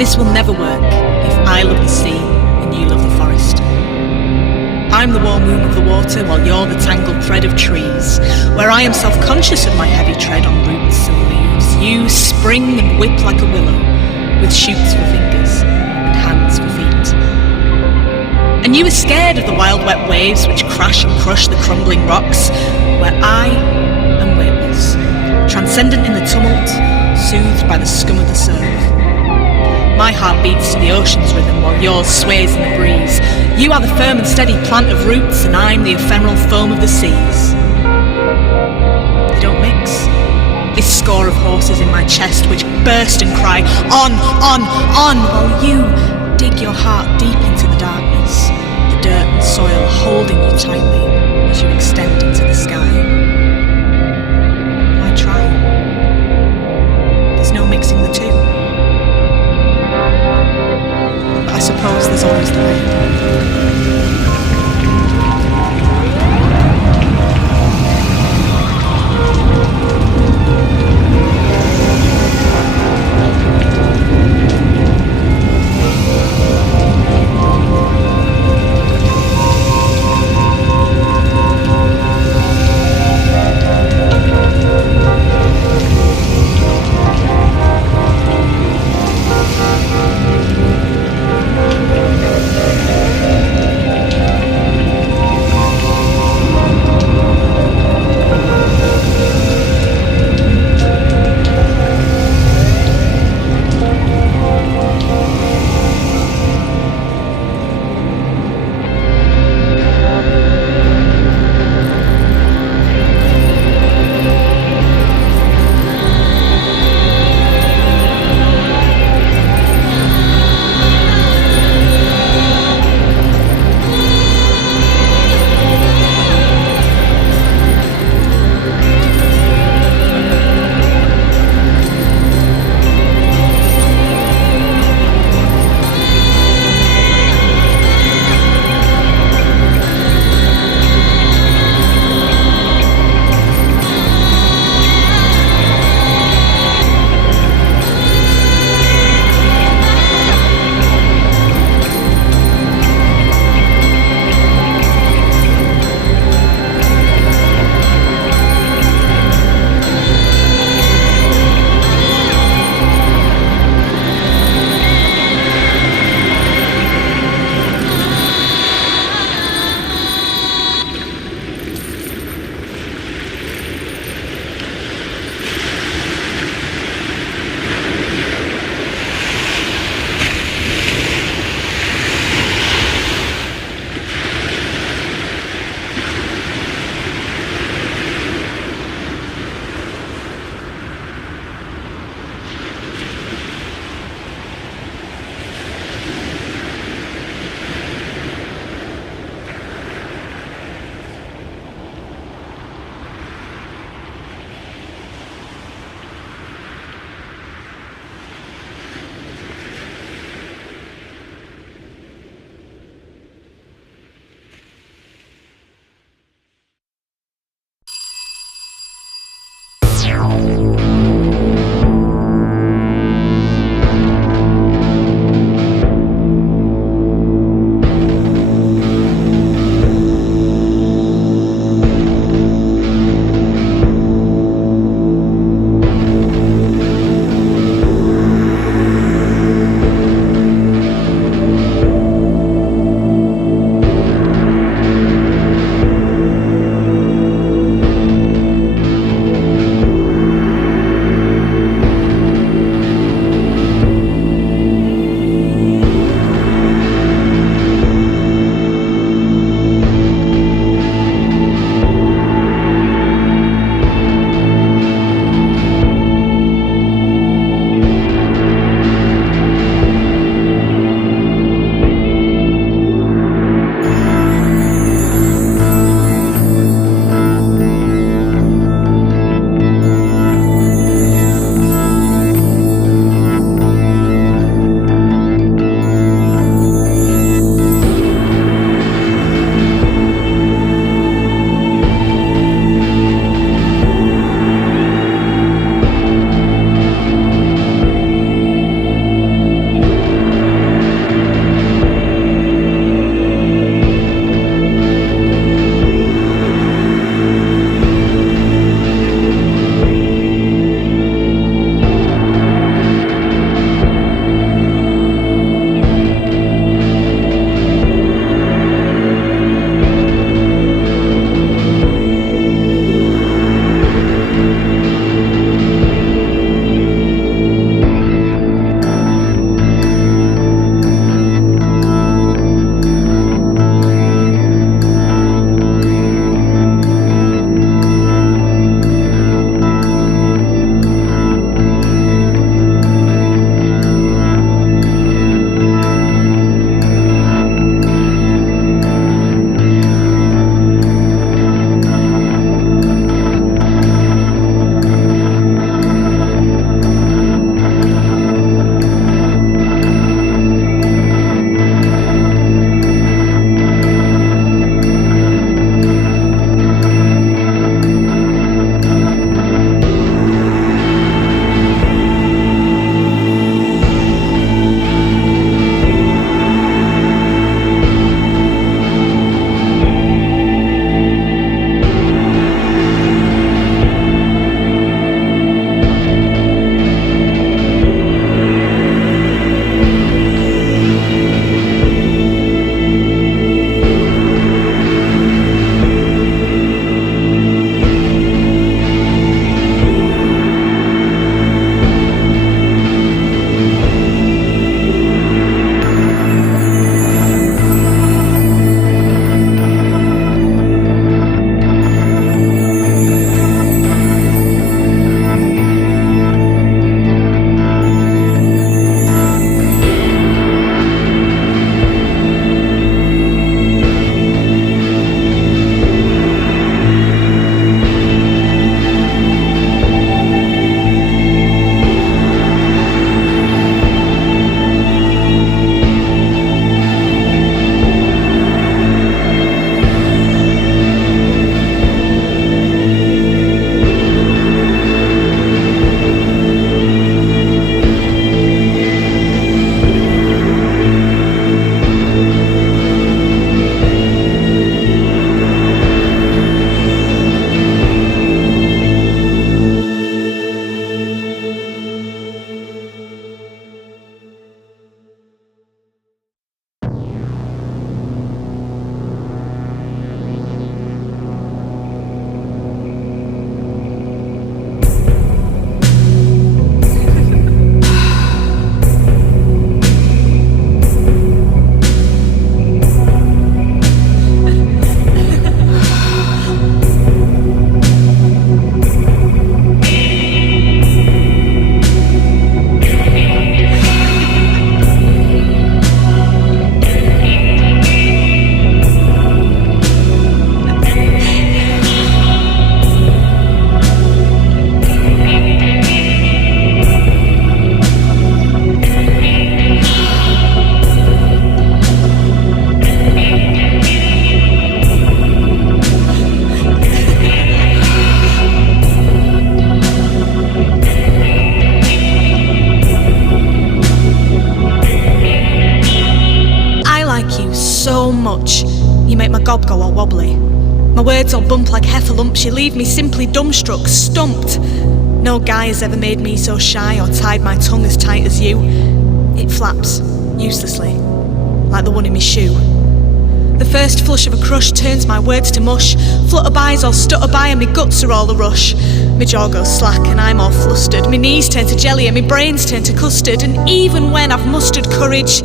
This will never work if I love the sea and you love the forest. I'm the warm womb of the water while you're the tangled thread of trees, where I am self-conscious of my heavy tread on roots and leaves. You spring and whip like a willow, with shoots for fingers and hands for feet. And you are scared of the wild wet waves which crash and crush the crumbling rocks, where I am weightless, transcendent in the tumult, soothed by the scum of the surf. My heart beats to the ocean's rhythm while yours sways in the breeze. You are the firm and steady plant of roots, and I'm the ephemeral foam of the seas. They don't mix. This score of horses in my chest which burst and cry, on, while you dig your heart deep into the darkness, the dirt and soil holding you tightly as you extend into the sky. Why try? There's no mixing the two. But I suppose there's always the rain. so much, you make my gob go all wobbly. My words all bump like heffalumps, you leave me simply dumbstruck, stumped. No guy has ever made me so shy or tied my tongue as tight as you. It flaps, uselessly, like the one in my shoe. The first flush of a crush turns my words to mush. Flutterbys all stutter by and my guts are all a rush. My jaw goes slack and I'm all flustered. My knees turn to jelly and my brains turn to custard. And even when I've mustered courage,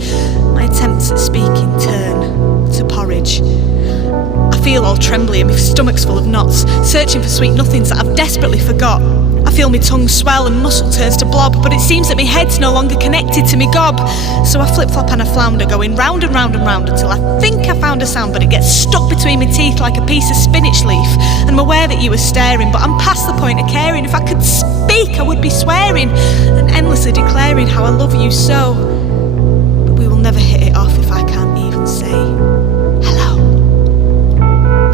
my attempts at speaking turn to porridge. I feel all trembly and my stomach's full of knots, searching for sweet nothings that I've desperately forgot. I feel my tongue swell and muscle turns to blob, but it seems that my head's no longer connected to me gob. So I flip-flop and I flounder, going round and round and round until I think I found a sound, but it gets stuck between my teeth like a piece of spinach leaf. And I'm aware that you were staring, but I'm past the point of caring. If I could speak, I would be swearing and endlessly declaring how I love you so. But we will never hit it off if I can't even say hello.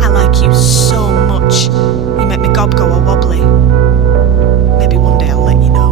I like you so much, you make me gob go all wobbly. Maybe one day I'll let you know.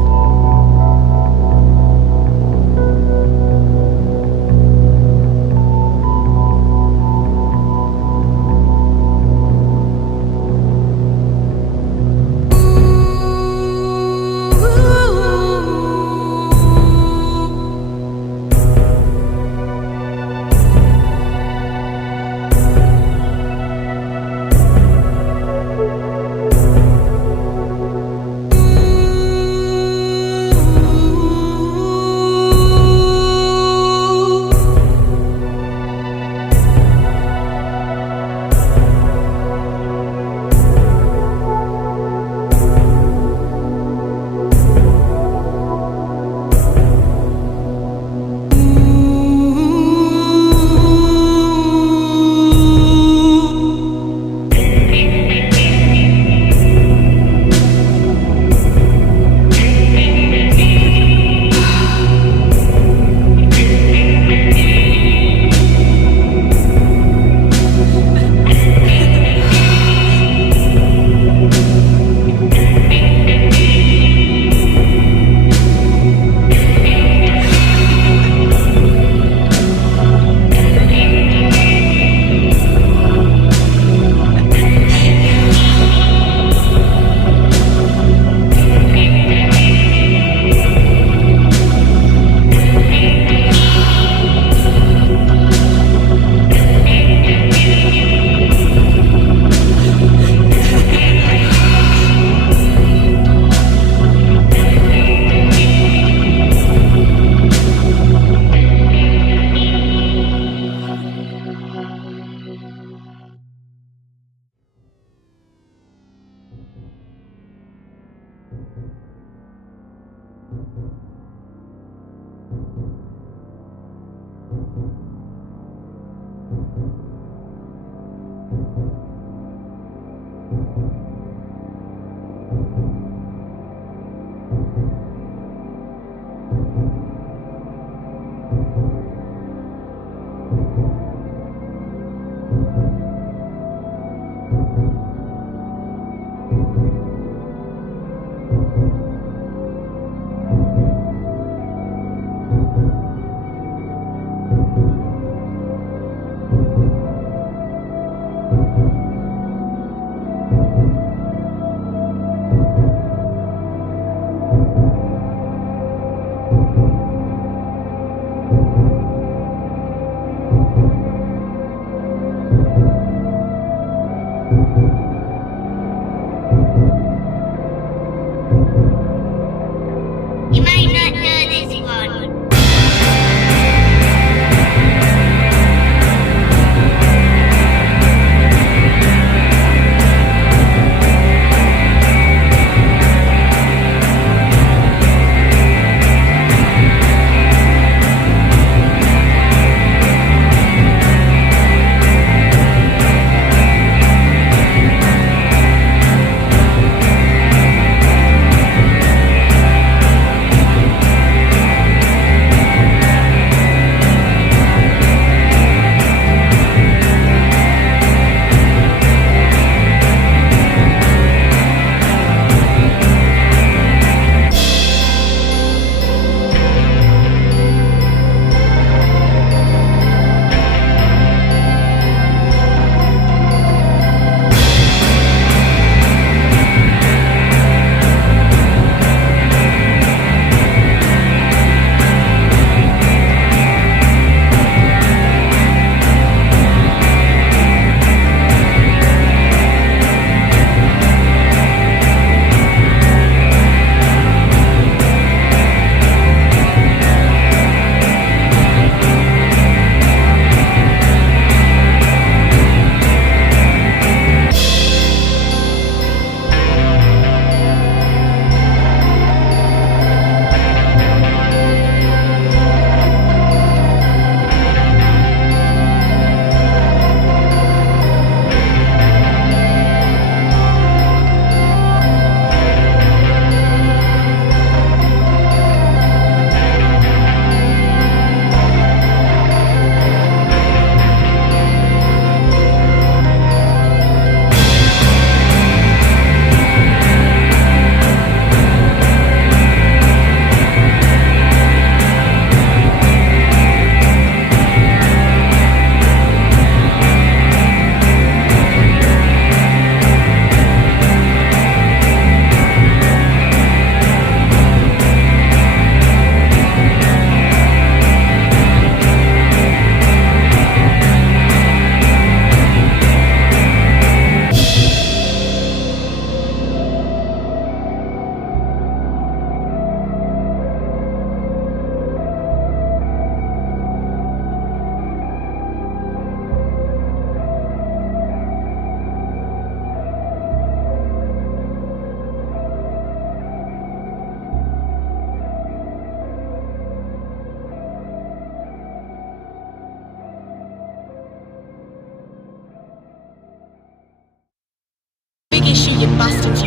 you bastards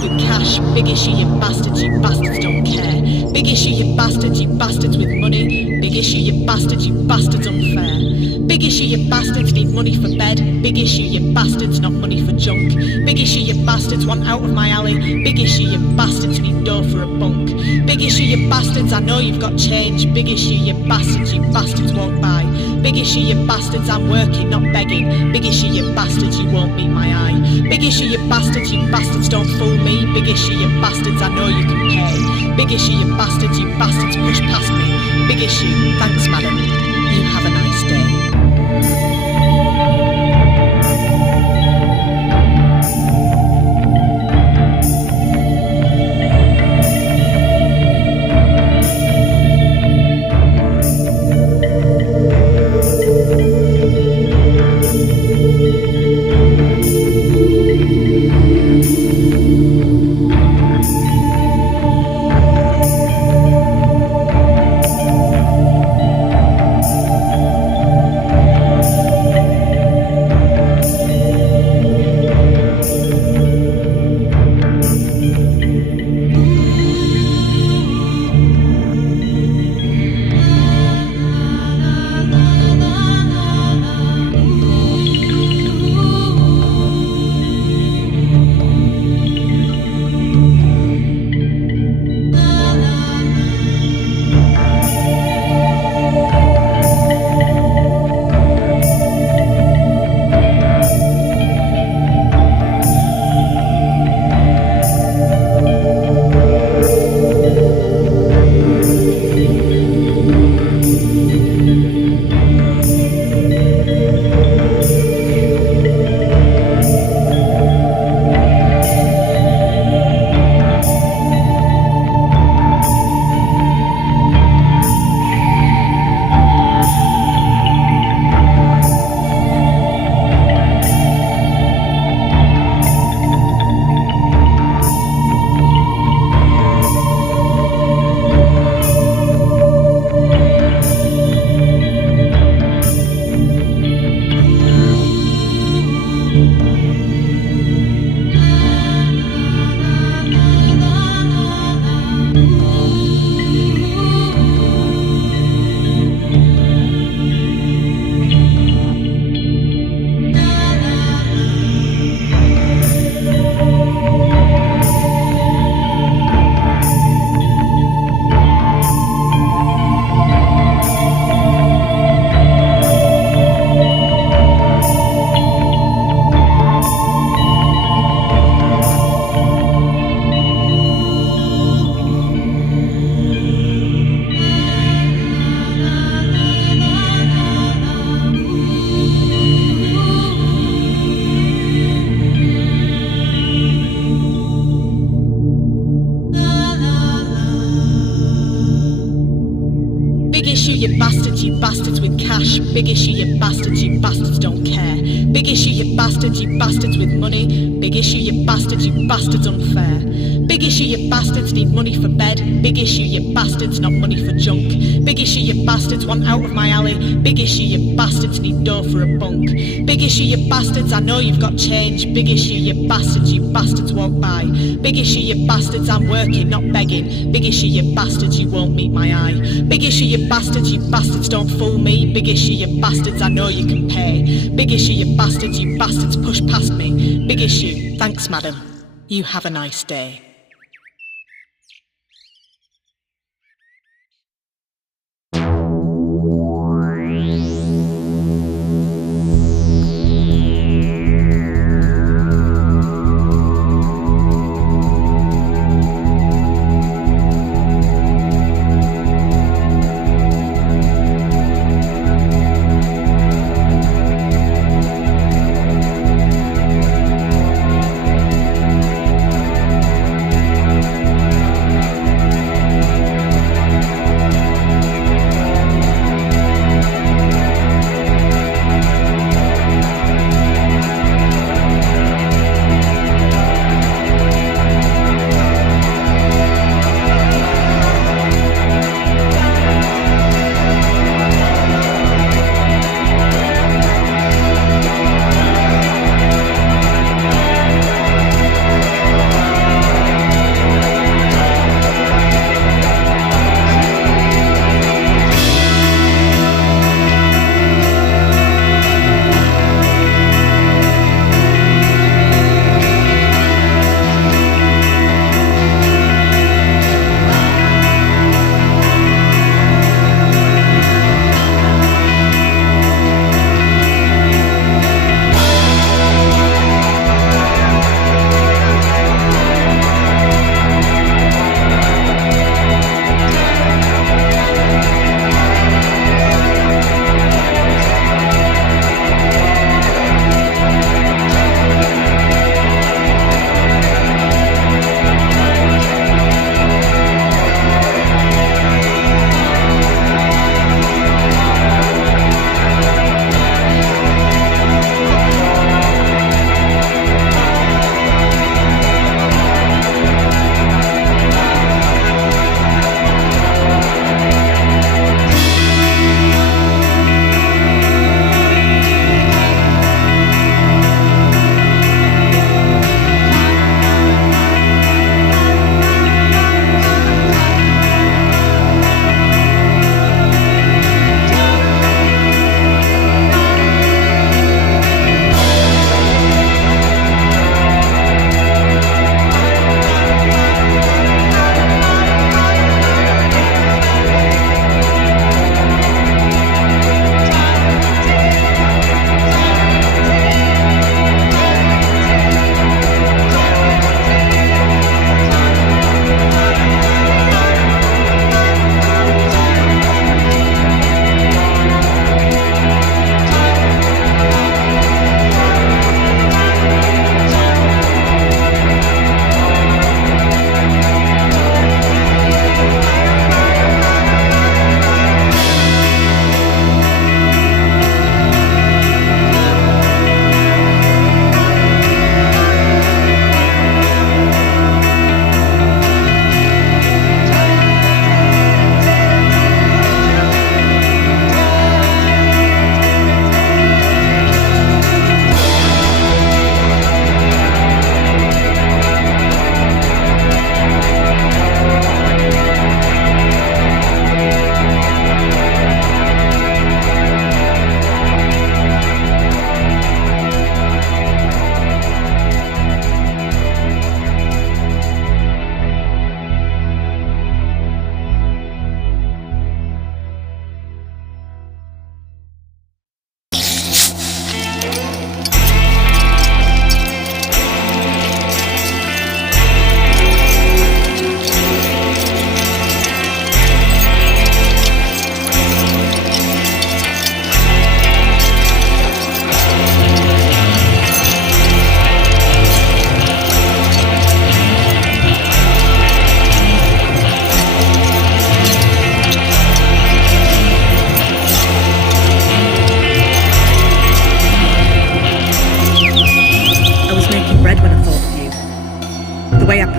with cash. Big issue, you bastards don't care. Big issue, you bastards with money. Big issue, you bastards unfair. Big issue, you bastards need money for bed. Big issue, you bastards not money for junk. Big issue, you bastards want out of my alley. Big issue, you bastards need dough for a bunk. Big issue, you bastards, I know you've got change. Big issue, you bastards walk by. Big issue, you bastards, I'm working, not begging. Big issue, you bastards, you won't meet my eye. Big issue, you bastards don't fool me. Big issue, you bastards, I know you can pay. Big issue, you bastards push past me. Big issue, thanks madam, you have a nice day. you bastards with cash. Big issue, you bastards don't care. Big issue, you bastards with money. Big issue, you bastards unfair. Big issue, you bastards need money for bed. Big issue, you bastards not money for junk. Big issue, you bastards want out of my alley. Big issue, you bastards need dough for a bunk. Big issue, you bastards, I know you've got change. Big issue, you bastards walk by. Big issue, you bastards, I'm working, not begging. Big issue, you bastards, you won't meet my eye. Big issue, you bastards don't fool me. Big issue, you bastards, I know you can pay. Big issue, you bastards push past me. Big issue, thanks madam, you have a nice day.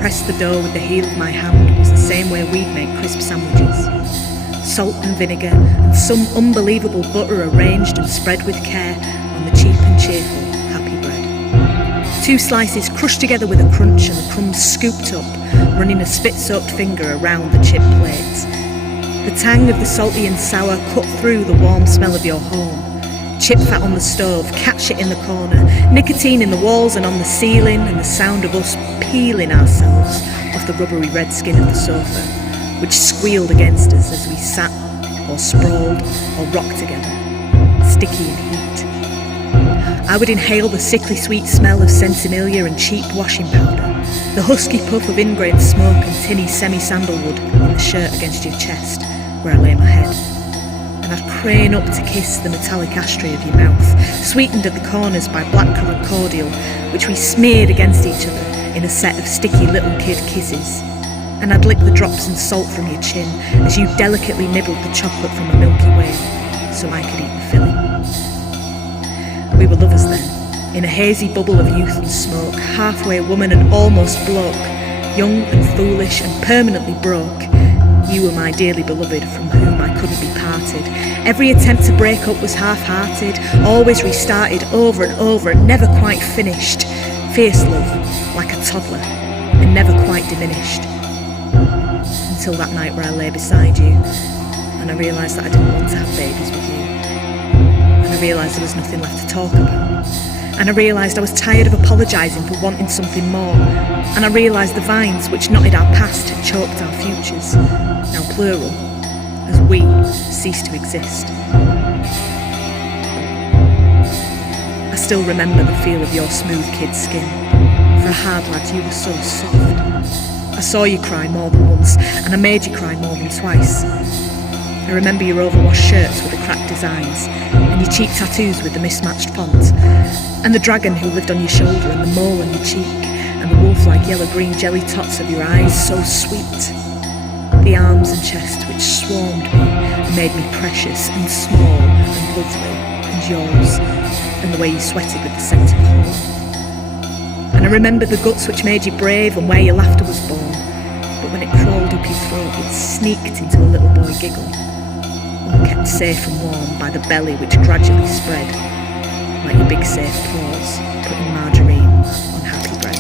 pressed the dough with the heel of my hand was the same way we'd make crisp sandwiches. Salt and vinegar and some unbelievable butter arranged and spread with care on the cheap and cheerful happy bread. 2 slices crushed together with a crunch and the crumbs scooped up, running a spit-soaked finger around the chipped plates. The tang of the salty and sour cut through the warm smell of your home. Chip fat on the stove, cat shit in the corner, nicotine in the walls and on the ceiling, and the sound of us peeling ourselves off the rubbery red skin of the sofa, which squealed against us as we sat or sprawled or rocked together, sticky in heat. I would inhale the sickly sweet smell of sensimilia and cheap washing powder, the husky puff of ingrained smoke and tinny semi-sandalwood in the shirt against your chest, where I lay my head. And I'd crane up to kiss the metallic ashtray of your mouth, sweetened at the corners by blackcurrant cordial, which we smeared against each other in a set of sticky little kid kisses. And I'd lick the drops and salt from your chin as you delicately nibbled the chocolate from a Milky Way, so I could eat the filling. We were lovers then, in a hazy bubble of youth and smoke, halfway woman and almost bloke, young and foolish and permanently broke. You were my dearly beloved, from whom I couldn't be parted. Every attempt to break up was half-hearted, always restarted over and over and never quite finished. Fierce love, like a toddler, and never quite diminished. Until that night where I lay beside you, and I realised that I didn't want to have babies with you. And I realised there was nothing left to talk about. And I realised I was tired of apologising for wanting something more. And I realised the vines which knotted our past had choked our futures, now plural, as we ceased to exist. I still remember the feel of your smooth kid skin. For a hard lad, you were so soft. I saw you cry more than once, and I made you cry more than twice. I remember your overwashed shirts with the cracked designs, and your cheek tattoos with the mismatched font, and the dragon who lived on your shoulder, and the mole on your cheek, and the wolf-like yellow-green jelly tots of your eyes, so sweet. The arms and chest which swarmed me and made me precious and small and lovely and yours, and the way you sweated with the scent of home. And I remember the guts which made you brave and where your laughter was born, but when it crawled up your throat it sneaked into a little boy giggle, all kept safe and warm by the belly which gradually spread, like your big safe paws putting margarine on happy bread.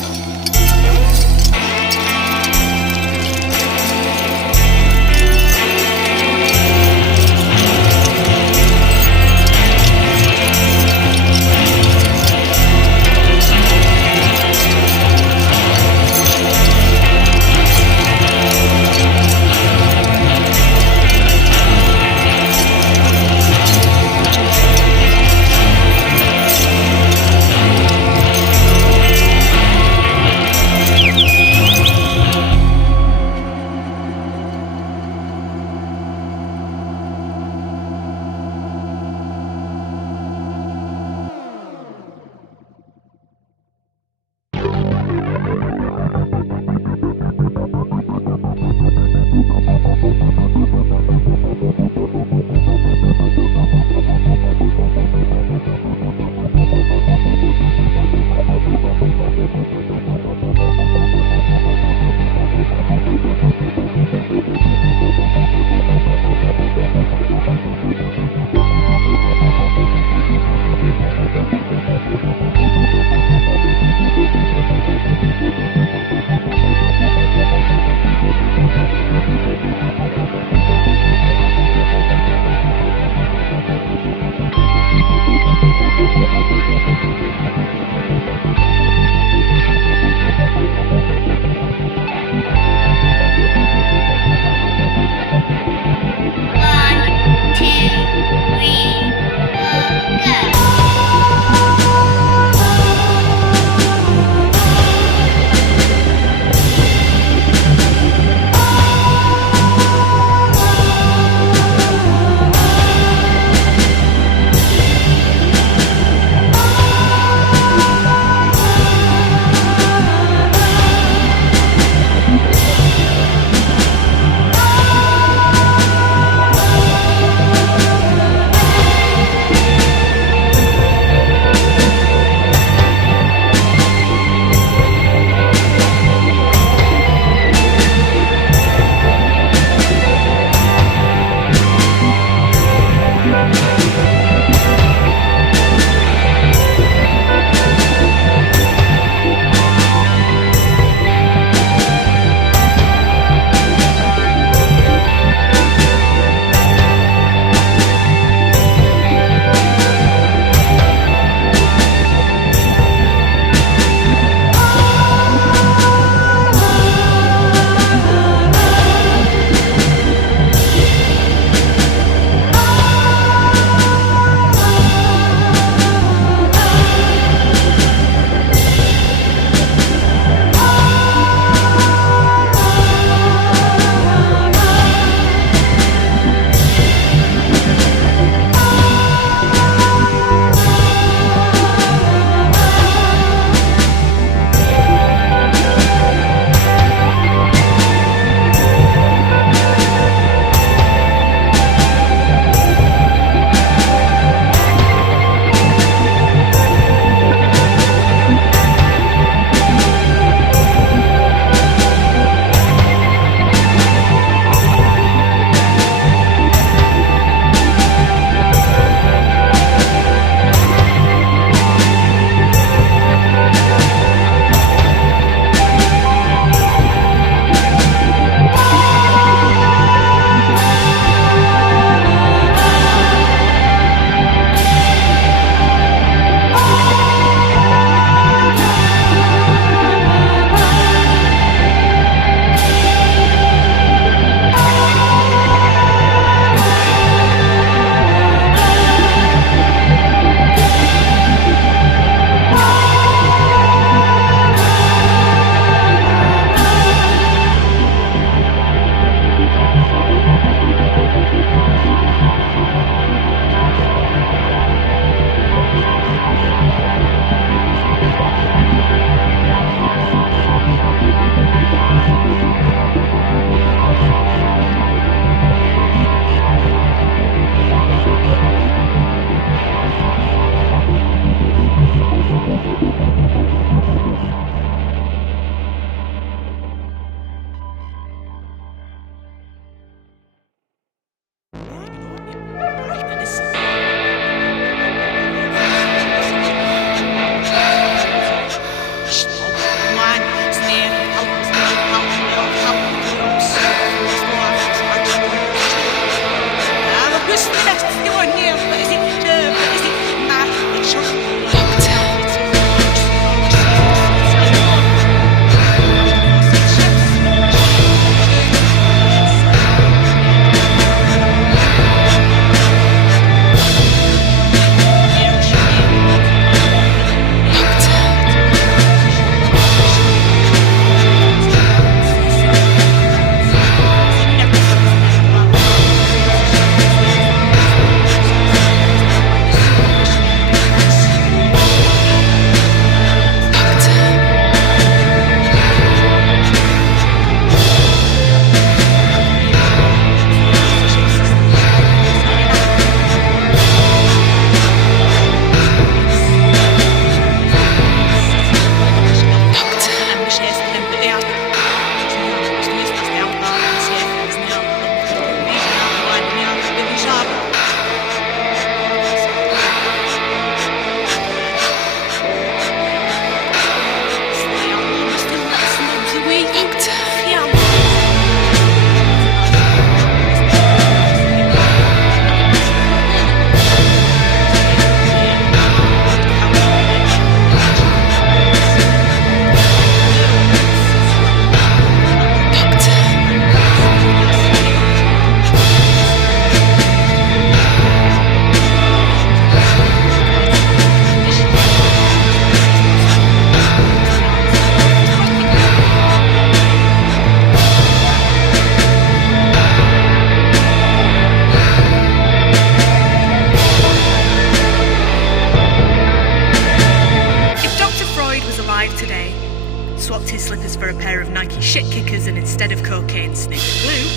for a pair of Nike shit kickers and instead of cocaine sniffed glue,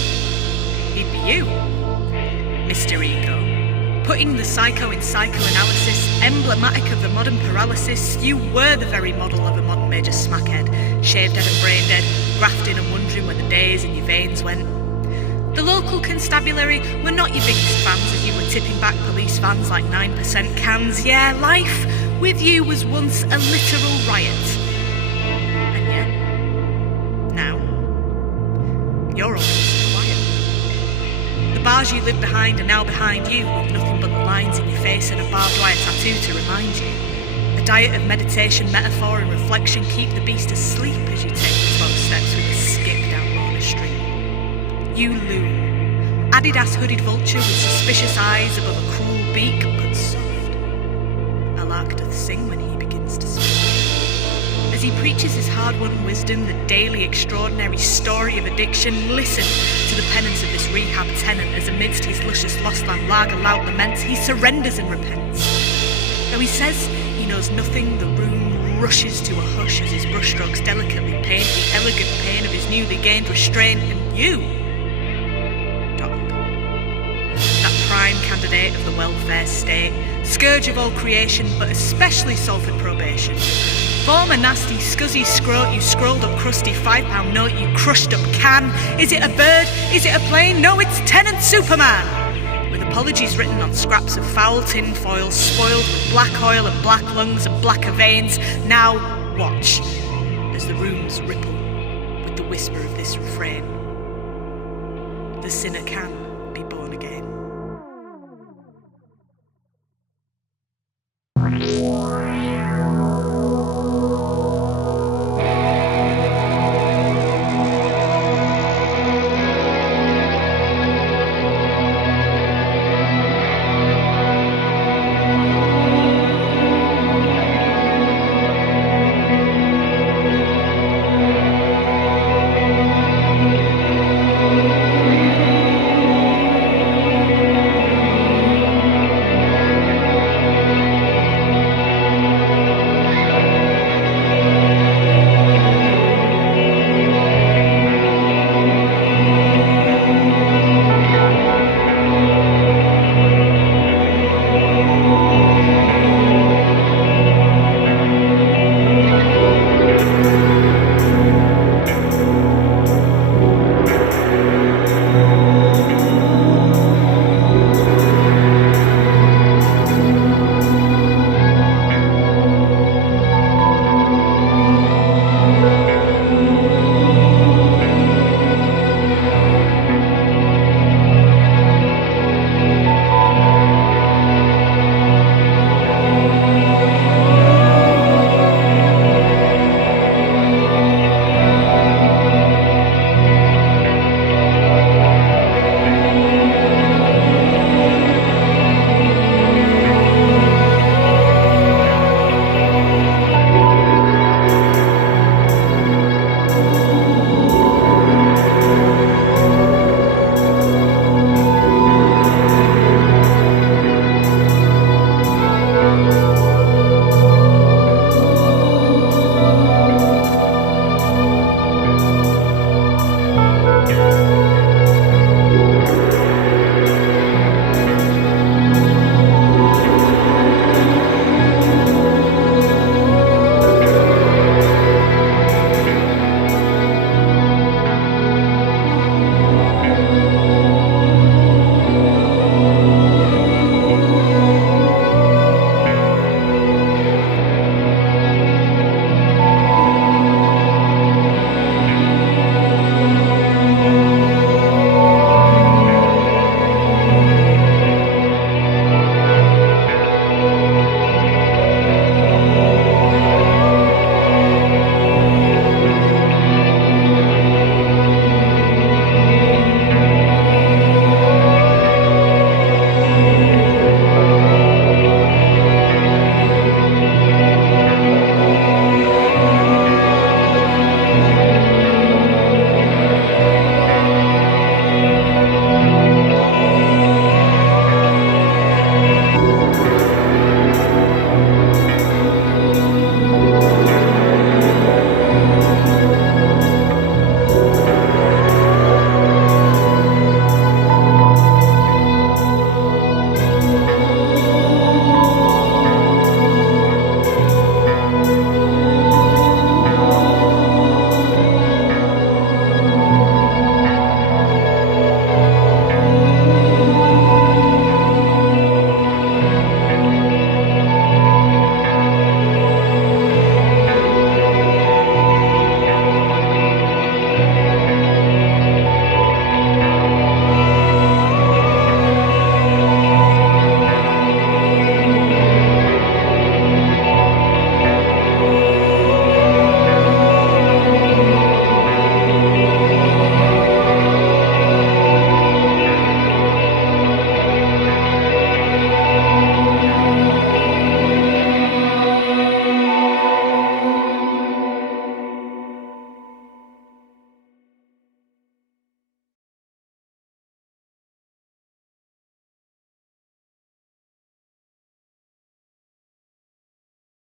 he'd be you, Mr. Ego. Putting the psycho in psychoanalysis, emblematic of the modern paralysis, you were the very model of a modern major smackhead, shaved head and brain dead, grafting and wondering where the days in your veins went. The local constabulary were not your biggest fans as you were tipping back police vans like 9% cans. Yeah, life with you was once a literal riot. And yet, now, you're almost quiet. The bars you lived behind are now behind you, with nothing but the lines in your face and a barbed wire tattoo to remind you. A diet of meditation, metaphor and reflection keep the beast asleep as you take the 12 steps with a skip down Lorna Street. You loom, Adidas hooded vulture with suspicious eyes above a cruel beak, but soft. A lark doth sing when he begins to speak. As he preaches his hard-won wisdom, the daily extraordinary story of addiction, listen to the penance of this rehab tenant as amidst his luscious lost land lager lout laments, he surrenders and repents. Though he says he knows nothing, the room rushes to a hush as his brushstrokes delicately paint the elegant pain of his newly gained restraint, and you, prime candidate of the welfare state, scourge of all creation, but especially Salford probation. Former nasty, scuzzy scrote, you scrolled up crusty £5 note, you crushed up can. Is it a bird? Is it a plane? No, it's Tenant Superman! With apologies written on scraps of foul tin foil, spoiled with black oil and black lungs and blacker veins. Now watch as the rooms ripple with the whisper of this refrain. The sinner can be born again.